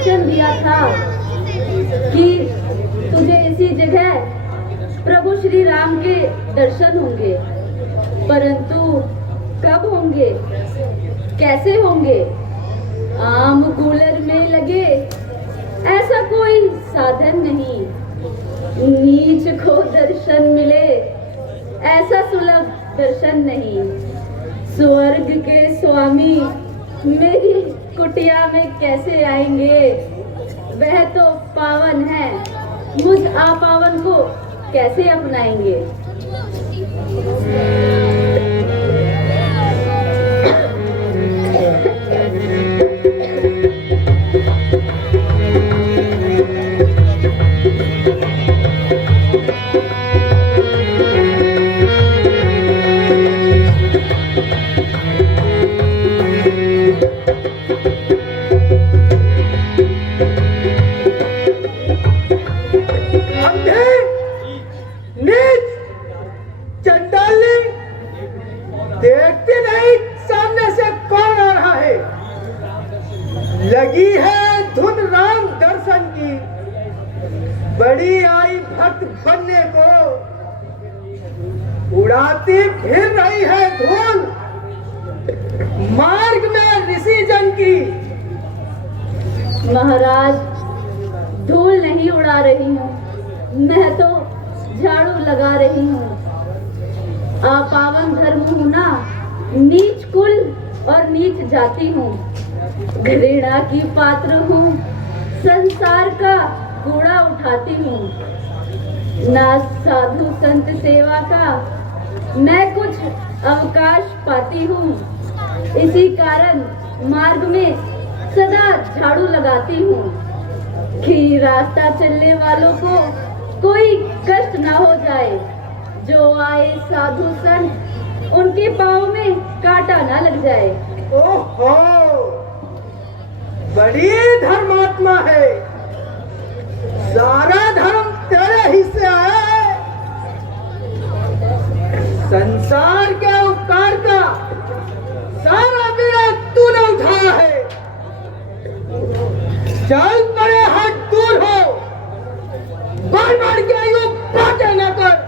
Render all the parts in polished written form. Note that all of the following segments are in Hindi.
वचन दिया था कि तुझे इसी जगह प्रभु श्री राम के दर्शन होंगे, परंतु कब होंगे, कैसे होंगे? आम कूलर में लगे ऐसा कोई साधन नहीं। नीच को दर्शन मिले ऐसा सुलभ दर्शन नहीं। स्वर्ग के स्वामी मेरी कुटिया में कैसे आएंगे? वह तो पावन है, मुझ अपावन को कैसे अपनाएंगे? देखते नहीं सामने से कौन आ रहा है? लगी है धुन राम दर्शन की, बड़ी आई भक्त बनने को, उड़ाती फिर रही है धूल मार्ग में ऋषि जन की। महाराज, धूल नहीं उड़ा रही हूँ, मैं तो झाड़ू लगा रही हूँ। अपावन धर्म हूँ ना, नीच कुल और नीच जाति हूँ, घृणा की पात्र हूँ, संसार का कूड़ा उठाती हूँ। ना साधु संत सेवा का मैं कुछ अवकाश पाती हूँ, इसी कारण मार्ग में सदा झाड़ू लगाती हूँ कि रास्ता चलने वालों को कोई कष्ट ना हो जाए। जो आए साधु संत उनके पाँव में कांटा ना लग जाए। ओहो, बड़ी धर्मात्मा है, सारा धर्म तेरे ही से आया है। संसार के उपकार का सारा बीड़ा तूने उठाया है। चल बड़े हट दूर हो, बार बार के आयु बातें न कर।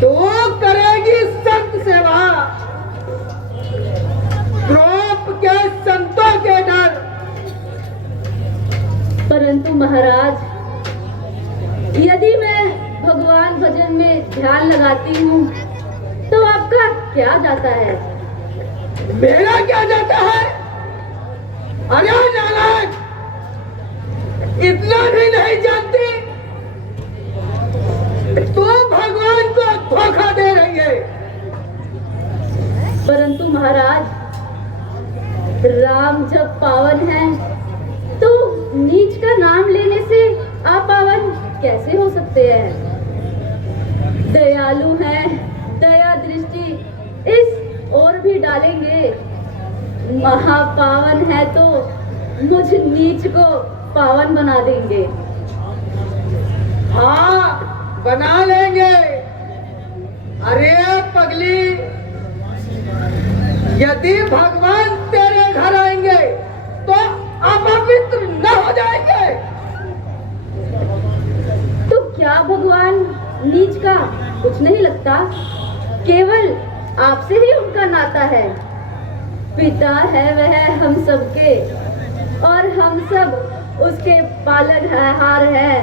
तो करेगी संत सेवा, द्रोप के संतों के डर। परंतु महाराज, यदि मैं भगवान भजन में ध्यान लगाती हूँ तो आपका क्या जाता है? मेरा क्या जाता है? अरे नालायक, इतना भी नहीं जानती तो भगवान को धोखा दे रही है। परंतु महाराज, राम जब पावन है तो नीच का नाम लेने से अपावन कैसे हो सकते हैं? दयालु है, दया दृष्टि इस ओर भी डालेंगे। महापावन है तो मुझ नीच को पावन बना देंगे। हाँ, बना लेंगे। अरे पगली, यदि भगवान तेरे घर आएंगे तो अपवित्र न हो जाएंगे। तो क्या भगवान नीच का कुछ नहीं लगता? केवल आपसे ही उनका नाता है। पिता है वह हम सबके और हम सब उसके पालनहार हैं।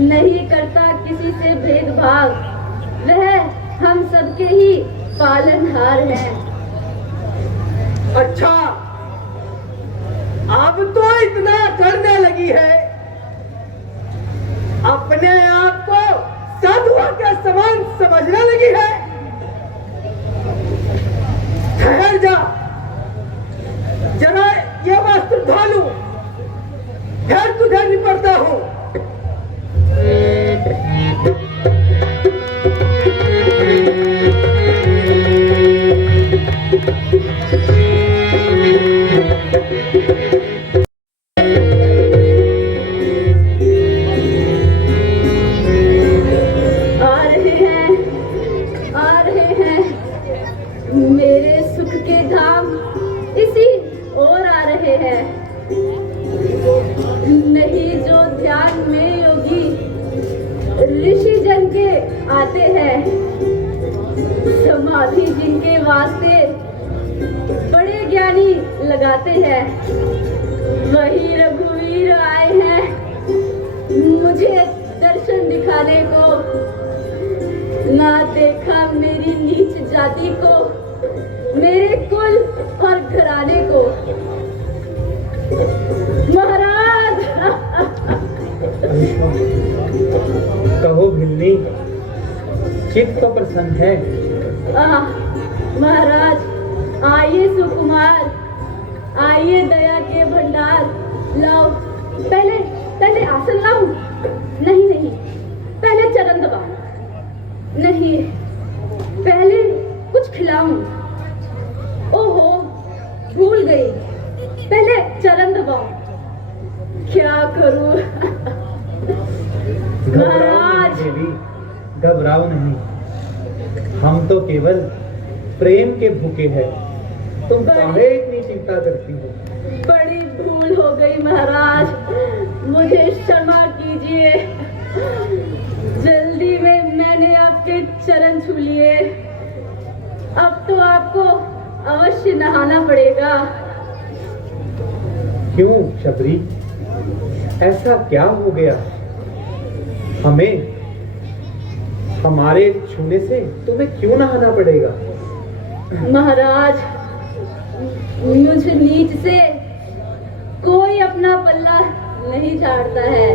नहीं करता किसी से भेदभाव, वह हम सबके ही पालनहार हैं। अच्छा, अब तो इतना करने लगी है, अपने आप को साधुओं के समान समझने लगी है। ठहर जा, जरा ये वस्त्र धो लूं, फिर तुझे निपटता हूं। मेरे सुख के धाम इसी ओर आ रहे हैं। ऋषि जन के आते हैं, समाधि जिनके वास्ते बड़े ज्ञानी लगाते हैं, वही रघुवीर आए हैं मुझे दर्शन दिखाने को। ना देखा मेरी नीच जाति को, मेरे कुल और घराने को। महाराज कहो भिल्ली, चित्त तो प्रसन्न है। महाराज आइए सुकुमार, आइए दया के भंडार। लाओ, पहले पहले आसन लाओ। नहीं नहीं, पहले चरण दबाओ। नहीं, पहले कुछ खिलाऊं। ओहो, भूल गई, पहले चरण दबाओ। क्या करूं? महाराज देवी, घबराओ नहीं, हम तो केवल प्रेम के भूखे हैं। तुम काहे इतनी चिंता करती हो? बड़ी भूल हो गई महाराज, मुझे क्षमा कीजिए। जल्दी में मैंने आपके चरण छू लिए। अब तो आपको अवश्य नहाना पड़ेगा। क्यों शबरी, ऐसा क्या हो गया? हमें हमारे छूने से तुम्हें क्यों नहाना पड़ेगा? महाराज, मुझ नीच से कोई अपना पल्ला नहीं झाड़ता है।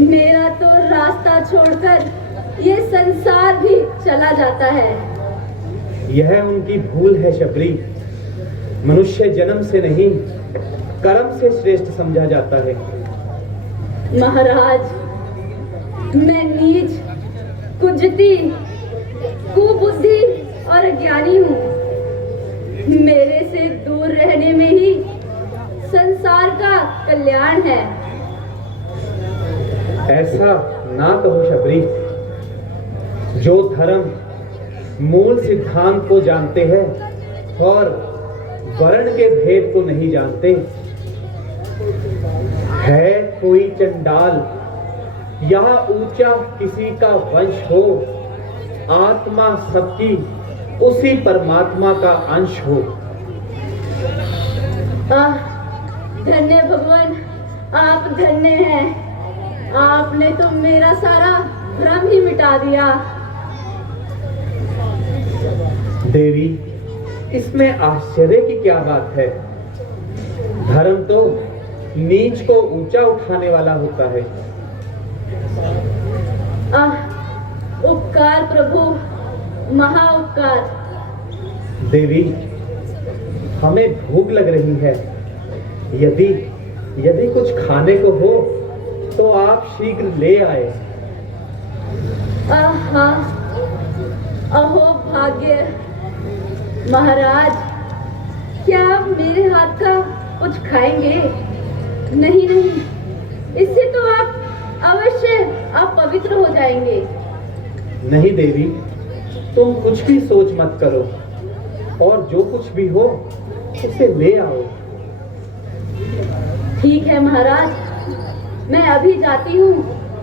मेरा तो रास्ता छोड़कर ये संसार भी चला जाता है। यह उनकी भूल है शबरी। मनुष्य जन्म से नहीं, कर्म से श्रेष्ठ समझा जाता है। महाराज, मैं नीच, कुजती, कुबुद्धि और अज्ञानी हूँ। मेरे से दूर रहने में ही संसार का कल्याण है। ऐसा ना कहो शबरी। जो धर्म मूल सिद्धांत को जानते हैं और वर्ण के भेद को नहीं जानते, है कोई चंडाल या ऊंचा किसी का वंश हो, आत्मा सबकी उसी परमात्मा का अंश हो। धन्य भगवान, आप धन्य हैं। आपने तो मेरा सारा भ्रम ही मिटा दिया। देवी, इसमें आश्चर्य की क्या बात है? धर्म तो नीच को ऊंचा उठाने वाला होता है। उपकार प्रभु, महा उपकार। देवी, हमें भूख लग रही है। यदि कुछ खाने को हो तो आप शीघ्र ले आए। अहो भाग्य। महाराज, क्या आप मेरे हाथ का कुछ खाएंगे? नहीं नहीं, इससे तो आप अवश्य अपवित्र हो जाएंगे। नहीं देवी, तुम कुछ भी सोच मत करो, और जो कुछ भी हो उसे ले आओ। ठीक है महाराज, मैं अभी जाती हूँ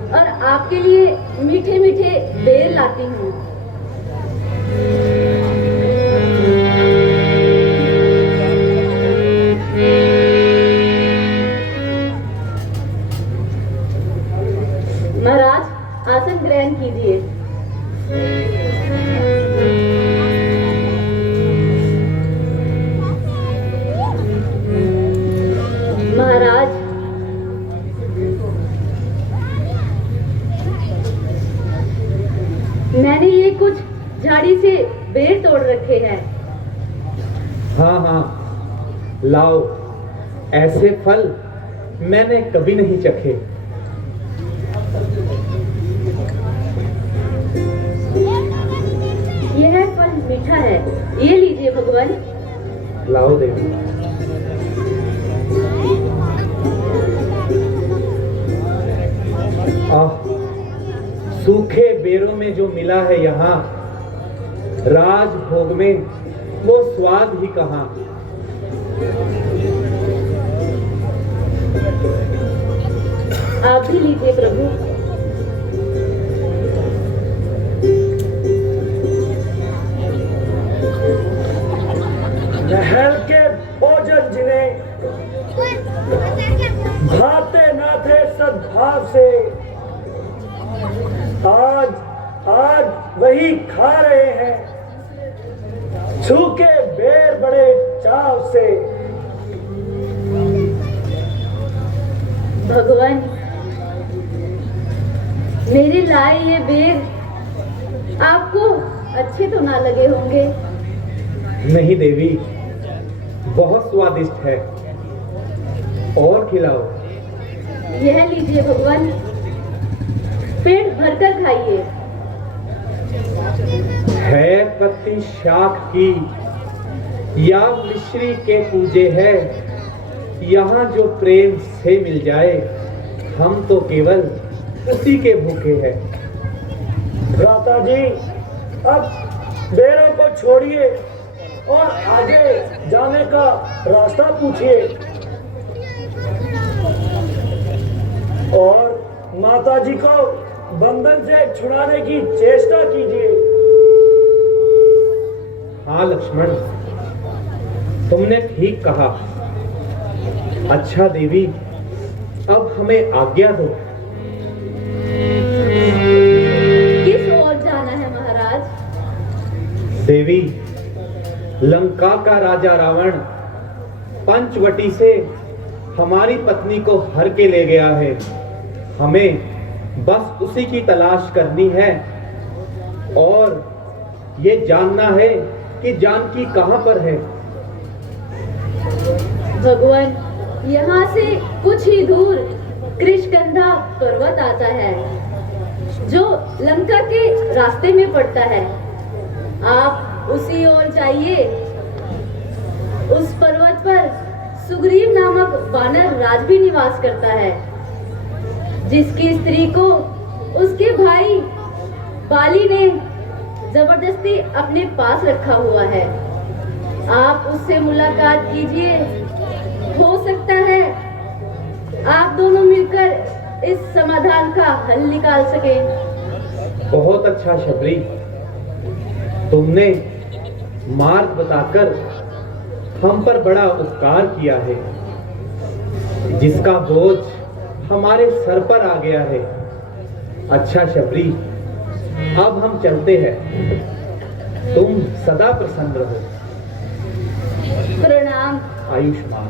और आपके लिए मीठे मीठे बेर लाती हूँ। महाराज, आसन ग्रहण कीजिए। महाराज, मैंने ये कुछ झाड़ी से बेर तोड़ रखे हैं। हाँ हाँ, लाओ। ऐसे फल मैंने कभी नहीं चखे। यह फल मीठा है, ये लीजिए भगवान। लाओ देवी। सूखे बेरों में जो मिला है यहाँ, राजभोग में वो स्वाद ही कहाँ। आप भी लीजिए प्रभु। भाव से आज आज वही खा रहे हैं, सूखे बेर बड़े चाव से। भगवान, मेरे लाए ये बेर आपको अच्छे तो ना लगे होंगे। नहीं देवी, बहुत स्वादिष्ट है, और खिलाओ। यह लीजिए भगवान, पेट भरकर खाइए। है पत्ती शाख की या मिश्री के पूजे है, यहाँ जो प्रेम से मिल जाए, हम तो केवल उसी के भूखे हैं। भ्राता जी, अब बेरों को छोड़िए और आगे जाने का रास्ता पूछिए, और माता जी को बंधन से छुड़ाने की चेष्टा कीजिए। हाँ लक्ष्मण, तुमने ठीक कहा। अच्छा देवी, अब हमें आज्ञा दो। किस ओर जाना है महाराज? देवी, लंका का राजा रावण पंचवटी से हमारी पत्नी को हर के ले गया है। हमें बस उसी की तलाश करनी है और ये जानना है कि जानकी कहाँ पर है। भगवान, यहाँ से कुछ ही दूर कृष्णगंधा पर्वत आता है, जो लंका के रास्ते में पड़ता है। आप उसी ओर जाइए। उस पर्वत पर सुग्रीव नामक वानर राज भी निवास करता है, जिसकी स्त्री को उसके भाई बाली ने जबरदस्ती अपने पास रखा हुआ है। आप उससे मुलाकात कीजिए, हो सकता है आप दोनों मिलकर इस समाधान का हल निकाल सकें। बहुत अच्छा शबरी, तुमने मार्ग बताकर हम पर बड़ा उपकार किया है, जिसका बोझ हमारे सर पर आ गया है। अच्छा शबरी, अब हम चलते हैं। तुम सदा प्रसन्न रहो। प्रणाम। आयुष्मान।